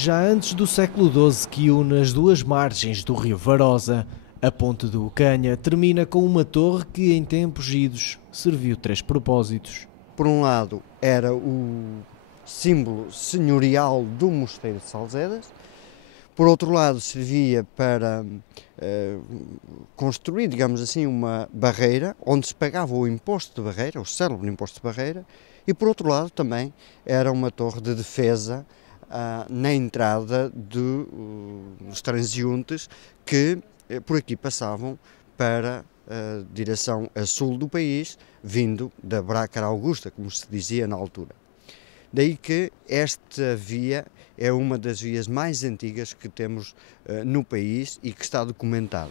Já antes do século XII, que une as duas margens do rio Varosa, a ponte do Ucanha termina com uma torre que, em tempos idos, serviu três propósitos. Por um lado, era o símbolo senhorial do mosteiro de Salzedas. Por outro lado, servia para construir, digamos assim, uma barreira onde se pagava o imposto de barreira, o célebre imposto de barreira, e por outro lado também era uma torre de defesa na entrada dos transeuntes que por aqui passavam para a direção a sul do país, vindo da Brácara Augusta, como se dizia na altura. Daí que esta via é uma das vias mais antigas que temos no país e que está documentada.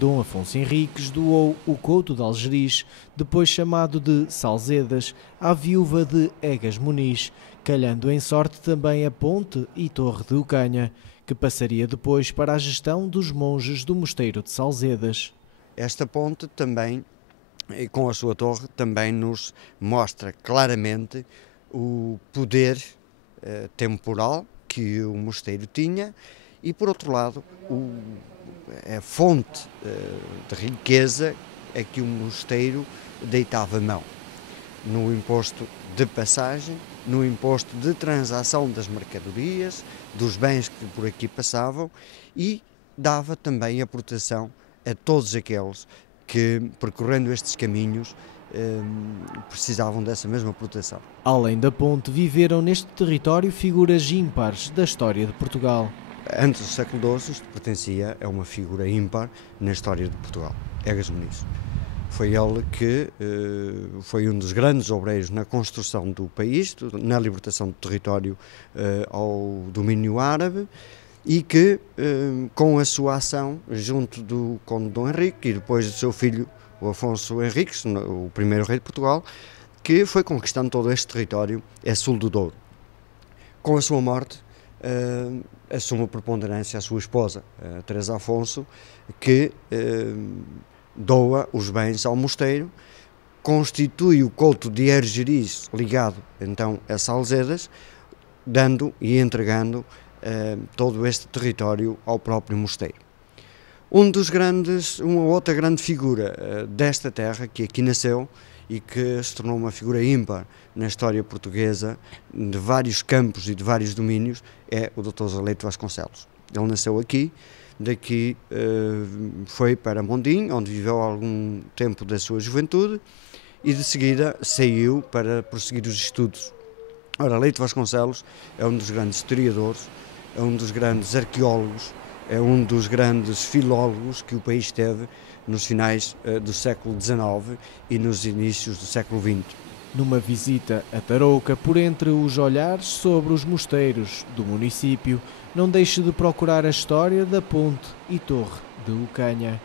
Dom Afonso Henriques doou o Couto de Algeriz, depois chamado de Salzedas, à viúva de Egas Muniz, calhando em sorte também a ponte e torre de Ucanha, que passaria depois para a gestão dos monges do mosteiro de Salzedas. Esta ponte também, com a sua torre, também nos mostra claramente o poder temporal que o mosteiro tinha e, por outro lado, a fonte de riqueza a que o mosteiro deitava mão, no imposto de passagem, no imposto de transação das mercadorias, dos bens que por aqui passavam, e dava também a proteção a todos aqueles que, percorrendo estes caminhos, precisavam dessa mesma proteção. Além da ponte, viveram neste território figuras ímpares da história de Portugal. Antes do século XII, isto pertencia a uma figura ímpar na história de Portugal, Egas Muniz. Foi ele que foi um dos grandes obreiros na construção do país, na libertação do território ao domínio árabe, e que, com a sua ação, junto do conde Dom Henrique e depois do seu filho, o Afonso Henriques, o primeiro rei de Portugal, que foi conquistando todo este território a sul do Douro. Com a sua morte, assume a preponderância a sua esposa, Teresa Afonso, que doa os bens ao mosteiro, constitui o Couto de Argeriz ligado então a Salzedas, dando e entregando todo este território ao próprio mosteiro. Uma outra grande figura desta terra, que aqui nasceu e que se tornou uma figura ímpar na história portuguesa, de vários campos e de vários domínios, é o Dr. José Leite Vasconcelos. Ele nasceu aqui, daqui foi para Mondim, onde viveu algum tempo da sua juventude, e de seguida saiu para prosseguir os estudos. Ora, Leite Vasconcelos é um dos grandes historiadores, é um dos grandes arqueólogos, é um dos grandes filólogos que o país teve nos finais do século XIX e nos inícios do século XX. Numa visita a Tarouca, por entre os olhares sobre os mosteiros do município, não deixe de procurar a história da ponte e torre de Ucanha.